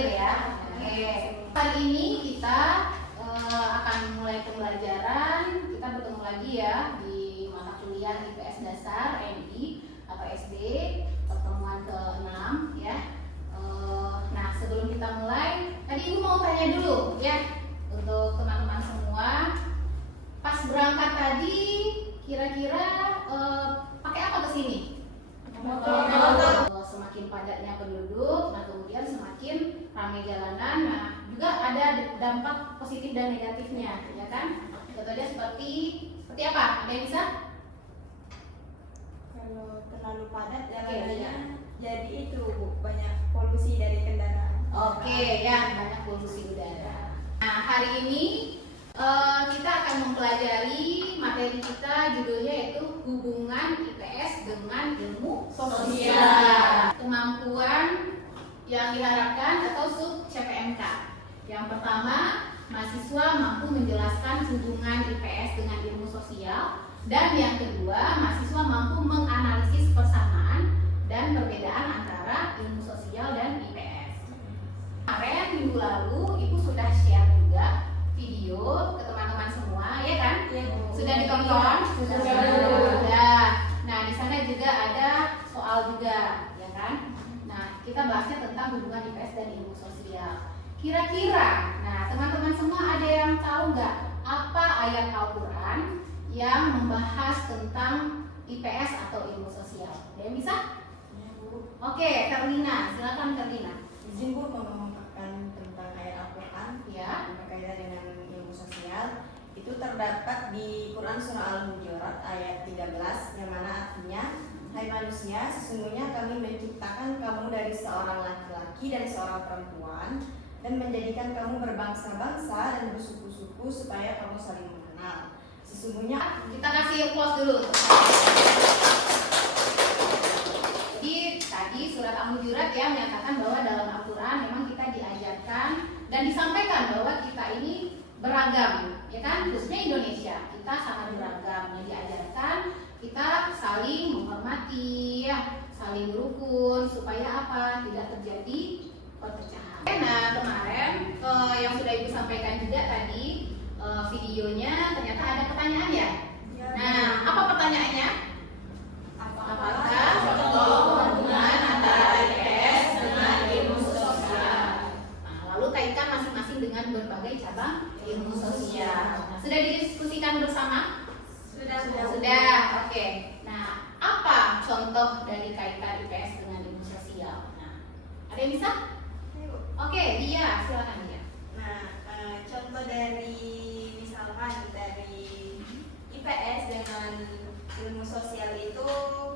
Clear ya. Oke. Hari ini kita akan mulai pembelajaran. Kita bertemu lagi ya di mata kuliah IPS Dasar MI atau SD pertemuan ke-6 ya. Nah, sebelum kita mulai, tadi Ibu mau tanya dulu ya untuk teman-teman semua. Pas berangkat tadi kira-kira pakai apa ke sini? Motor. Semakin padatnya penduduk, nah kemudian semakin ramai jalanan. Nah, juga ada dampak positif dan negatifnya, ya kan? Contohnya seperti apa? Ada yang bisa? Kalau terlalu padat jalanannya, jadi itu Bu, banyak polusi dari kendaraan. Oke, ya banyak polusi udara. Nah, hari ini kita akan mempelajari materi kita, judulnya yaitu hubungan IPS dengan ilmu sosial. Kemampuan yang diharapkan atau sub CPMK. Yang pertama, mahasiswa mampu menjelaskan hubungan IPS dengan ilmu sosial. Dan yang kedua, mahasiswa mampu menganalisis persamaan dan perbedaan antara ilmu sosial dan IPS. Kemarin minggu lalu Ibu sudah share juga video ke teman-teman semua, ya kan? Ya, sudah ditonton? Sudah. Nah, di sana juga ada soal juga, ya kan? Nah, kita bahasnya tentang hubungan IPS dan ilmu sosial. Kira-kira, nah teman-teman semua ada yang tahu nggak apa ayat Al-Quran yang membahas tentang IPS atau ilmu sosial? Ada yang bisa? Ya, Bu. Oke, Karlina, silakan Karlina. Izin Bu mengemukakan tentang ayat Al-Quran Ya. berkaitan dengan ilmu sosial. Itu terdapat di Quran Surah Al-Hujurat ayat 13, yang mana artinya, hai manusia, sesungguhnya kami menciptakan kamu dari seorang laki-laki dan seorang perempuan, dan menjadikan kamu berbangsa-bangsa dan bersuku-suku supaya kamu saling mengenal. Sesungguhnya Kita kasih applause dulu. Jadi tadi surat Al-Hujurat ya menyatakan bahwa dalam Al-Quran memang kita diajarkan dan disampaikan bahwa kita ini beragam, ya kan? Khususnya Indonesia, kita sangat beragam. Yang diajarkan kita saling menghormati, ya, saling berukun supaya apa? Tidak terjadi perpecahan. Nah, kemarin yang sudah Ibu sampaikan juga tadi videonya ternyata ada pertanyaan ya. Nah, apa pertanyaannya? Apakah hubungan antara IPS dengan ilmu sosial? Nah, lalu kaitkan masing-masing dengan berbagai cabang ilmu sosial. Nah, sudah didiskusikan bersama? Sudah. Oke. Nah, apa contoh dari kaitan IPS dengan ilmu sosial? Nah, ada yang bisa? Oke, Dia, silakan Dia. Nah, contoh dari misalkan dari IPS dengan ilmu sosial itu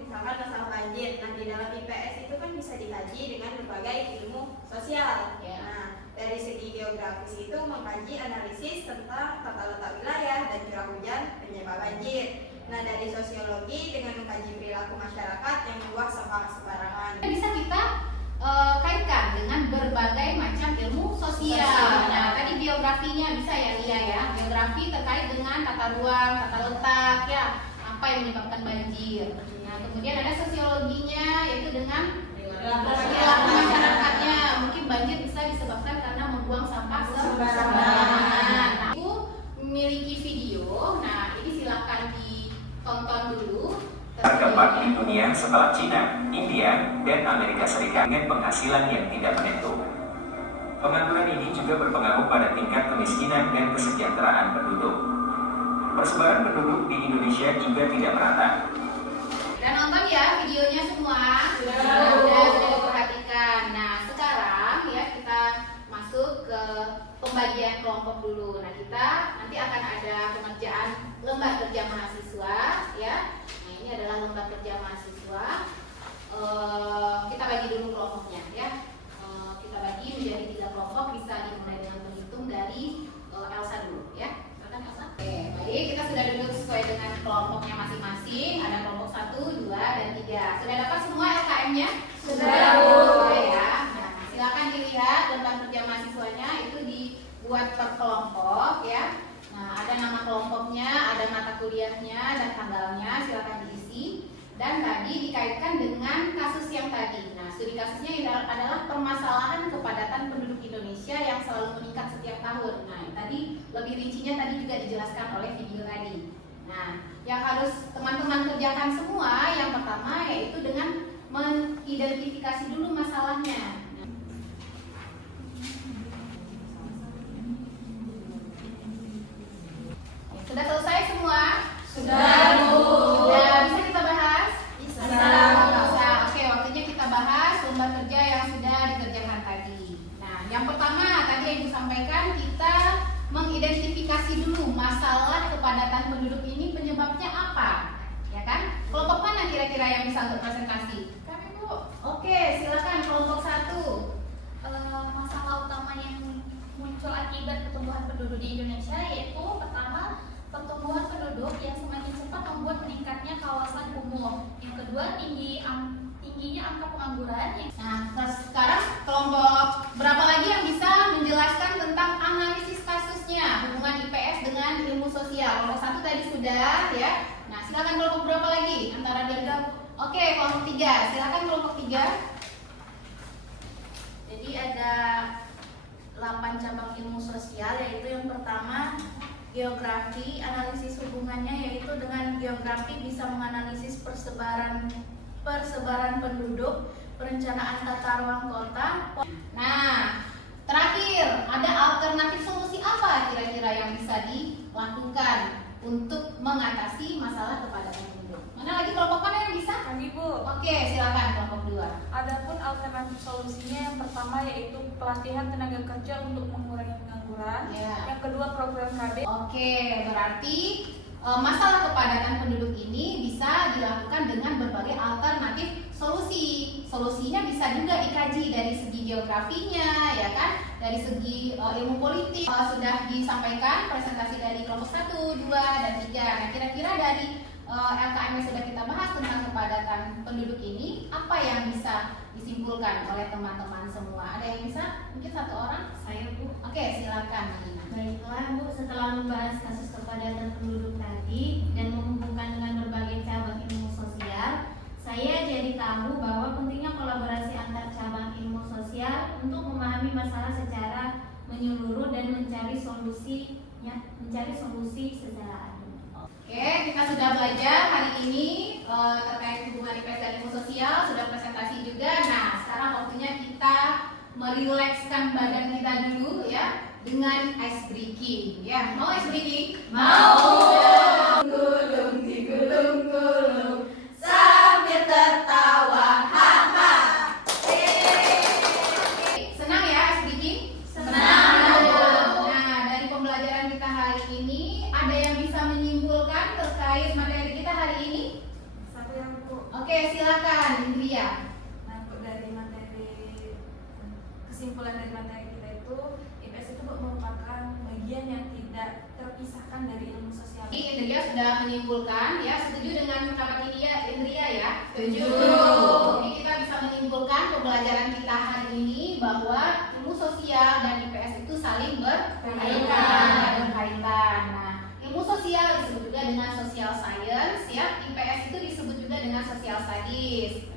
misalkan masalah banjir. Nah, di dalam IPS itu kan bisa dikaji dengan berbagai ilmu sosial. Ya. Nah, dari segi geografis itu mengkaji analisis tentang tata letak wilayah dan curah hujan penyebab banjir. Nah, dari sosiologi dengan mengkaji perilaku masyarakat yang membuang sampah sembarangan. Bisa kita kaitkan dengan berbagai macam ilmu sosial. Nah, tadi geografinya bisa ya Lia ya. Geografi terkait dengan tata ruang, tata letak ya, apa yang menyebabkan banjir. Nah, kemudian ada sosiologinya yaitu dengan perilaku masyarakatnya. Mungkin banjir bisa disebabkan karena membuang sampah sembarangan. Nah, Ibu memiliki video. Nah, ini silakan ditonton dulu. Terkeempat di dunia setelah Cina, India, dan Amerika Serikat dengan penghasilan yang tidak menentu. Pengaturan ini juga berpengaruh pada tingkat kemiskinan dan kesejahteraan penduduk. Persebaran penduduk di Indonesia juga tidak merata. Dan nonton ya videonya semua. Sudah diperhatikan. Nah, sekarang ya kita masuk ke pembagian kelompok dulu. Nah, kita nanti akan ada pengerjaan lembar kerja mahasiswa ya. Nah, ini adalah lembar kerja mahasiswa. Kita bagi dulu kelompoknya ya. Kita bagi menjadi 3 kelompok, bisa dimulai dengan menghitung dari Elsa dulu ya. Silakan Elsa. Oke, baik, kita sudah duduk sesuai dengan kelompoknya masing-masing. Ada kelompok 1, 2, dan 3. Sudah dapat semua LKM-nya? Sudah, Bu. Ya. Nah, silakan dilihat lembar kerja mahasiswanya itu dibuat per kelompok ya. Nah, ada nama kelompoknya, ada mata kuliahnya dan tanggalnya, silakan diisi. Dan tadi dikaitkan dengan kasus yang tadi. Nah, studi kasusnya adalah permasalahan kepadatan penduduk setiap tahun. Nah, tadi lebih rincinya tadi juga dijelaskan oleh video tadi. Nah, yang harus teman-teman kerjakan semua yang pertama yaitu dengan mengidentifikasi dulu masalahnya. Sudah selesai semua? Sudah, Bu. Sudah bisa kita bahas? Bisa. Bisa. Oke, waktunya kita bahas lomba kerja yang sudah dikerjakan tadi. Nah, yang pertama tadi yang Ibu sampaikan, kita mengidentifikasi dulu masalah kepadatan penduduk ini penyebabnya apa, ya kan? Kelompok mana kira-kira yang bisa berpresentasi? Kami, Bu. Oke, silakan kelompok 1. Masalah utama yang muncul akibat pertumbuhan penduduk di Indonesia yaitu pertama, pertumbuhan penduduk yang semakin cepat membuat meningkatnya kawasan kumuh. Yang kedua, tingginya angka pengangguran. Nah, sekarang kelompok berapa lagi yang bisa menjelaskan tentang analisis kasusnya hubungan IPS dengan ilmu sosial? Kelompok 1 tadi sudah, ya. Nah, silakan kelompok berapa lagi? Antara 3. Oke, kelompok 3. Silakan kelompok 3. Jadi ada 8 cabang ilmu sosial, yaitu yang pertama geografi. Analisis hubungannya yaitu dengan geografi bisa menganalisis persebaran penduduk, perencanaan tata ruang kota. Nah, terakhir, ada alternatif solusi apa kira-kira yang bisa dilakukan untuk mengatasi masalah kepadatan penduduk? Mana lagi kelompok mana yang bisa? Kami, Bu. Oke, silakan kelompok 2. Adapun alternatif solusinya yang pertama yaitu pelatihan tenaga kerja untuk mengurangi pengangguran. Ya. Yang kedua program KB. Oke, berarti masalah kepadatan penduduk ini bisa dilakukan dengan berbagai alternatif solusi. Solusinya bisa juga dikaji dari segi geografinya, ya kan? Dari segi ilmu politik. Sudah disampaikan presentasi dari kelompok 1, 2, dan 3. Nah, kira-kira dari LKM yang sudah kita bahas tentang kepadatan penduduk ini, apa yang bisa disimpulkan oleh teman-teman semua? Ada yang bisa? Mungkin satu orang? Saya, Bu. Oke, silakan. Baiklah, Bu, setelah membahas kasus kepadatan penduduk tadi dan menghubungkan dengan berbagai cabang ilmu sosial, saya jadi tahu bahwa pentingnya kolaborasi antar cabang ilmu sosial untuk memahami masalah secara menyeluruh dan mencari solusi secara adil. Oke, kita sudah belajar hari ini terkait hubungan IPS dan ilmu sosial, sudah presentasi juga. Nah, sekarang waktunya kita merilekskan badan kita dulu ya dengan ice breaking. Ya, mau ice breaking? Mau. Gulung di gulung sambil tertawa. Ha. Senang ya ice breaking? Senang. Nah, dari pembelajaran kita hari ini, ada yang bisa menyimpulkan terkait materi kita hari ini? Satu yang, Bu. Oke, silakan Indria. Nah, dari kesimpulan dari materi kita itu, IPS itu merupakan bagian yang tidak terpisahkan dari ilmu sosial. Indria sudah menyimpulkan, ya, setuju dengan pendapat Indria ya? Setuju. Jadi kita bisa menyimpulkan pembelajaran kita hari ini bahwa ilmu sosial dan IPS itu saling berkaitan. Nah, ilmu sosial disebut juga dengan social science, ya. IPS itu disebut juga dengan social studies.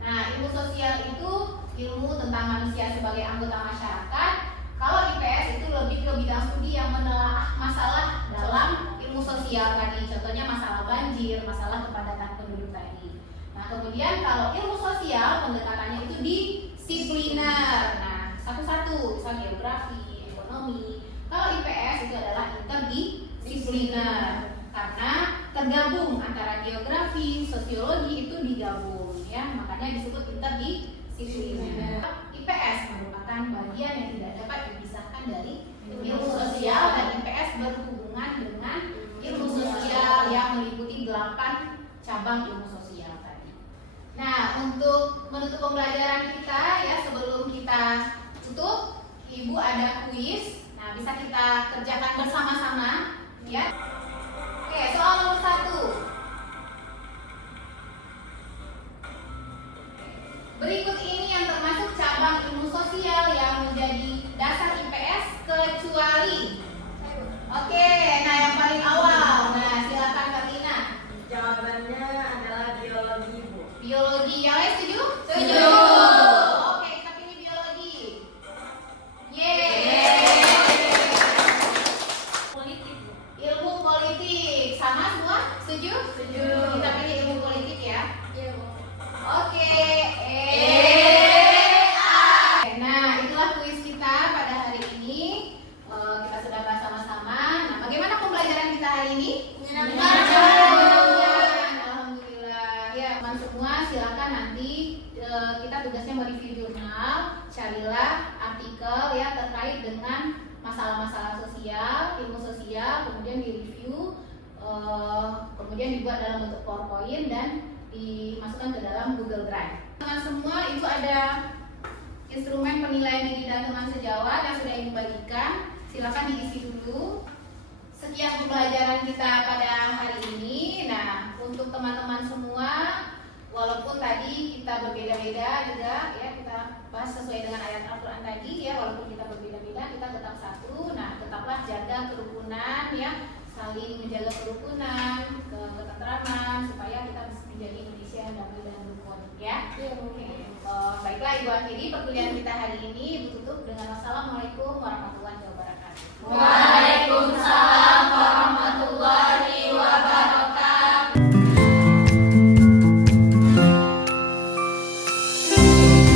Nah, ilmu sosial itu ilmu tentang manusia sebagai anggota masyarakat. Kalau IPS itu lebih ke bidang studi yang menelaah masalah dalam ilmu sosial tadi. Contohnya masalah banjir, masalah kepadatan penduduk tadi. Nah, kemudian kalau ilmu sosial pendekatannya itu disipliner. Nah, satu-satu, misal geografi, ekonomi. Kalau IPS itu adalah interdisipliner karena tergabung antara geografi, sosiologi itu digabung, ya. Makanya disebut interdisipliner. IPS merupakan bagian yang tidak dapat dipisahkan dari ilmu sosial dan IPS berhubungan dengan ilmu sosial yang meliputi 8 cabang ilmu sosial tadi. Nah, untuk menutup pembelajaran kita ya, sebelum kita tutup, Ibu ada kuis. Nah, bisa kita kerjakan bersama-sama ya. Oke, soal nomor 1. Berikut ini yang termasuk cabang ilmu sosial yang menjadi dasar IPS kecuali. Oke, nah yang paling awal. Nah, silakan Karina. Jawabannya adalah biologi, Bu. Biologi. Yang lain setuju? Setuju. Oke, kita pilih biologi. Yeay. masalah-masalah sosial, ilmu sosial, kemudian direview, kemudian dibuat dalam bentuk PowerPoint dan dimasukkan ke dalam Google Drive. Teman semua itu ada instrumen penilaian diri dan teman sejawat yang sudah Ibu bagikan. Silakan diisi dulu. Sekian pembelajaran kita pada hari ini. Nah, untuk teman-teman semua, walaupun tadi kita berbeda-beda juga ya, kita bahas sesuai dengan ayat Al-Quran tadi ya, walaupun kita berbeda-beda, kita tetap satu. Nah, tetaplah jaga kerukunan ya, saling menjaga kerukunan, ketentraman, supaya kita bisa menjadi Indonesia yang damai dan rukun ya. Baiklah, Ibu akhiri perkuliahan kita hari ini. Ibu tutup dengan wassalamualaikum warahmatullahi wabarakatuh. Waalaikumsalam.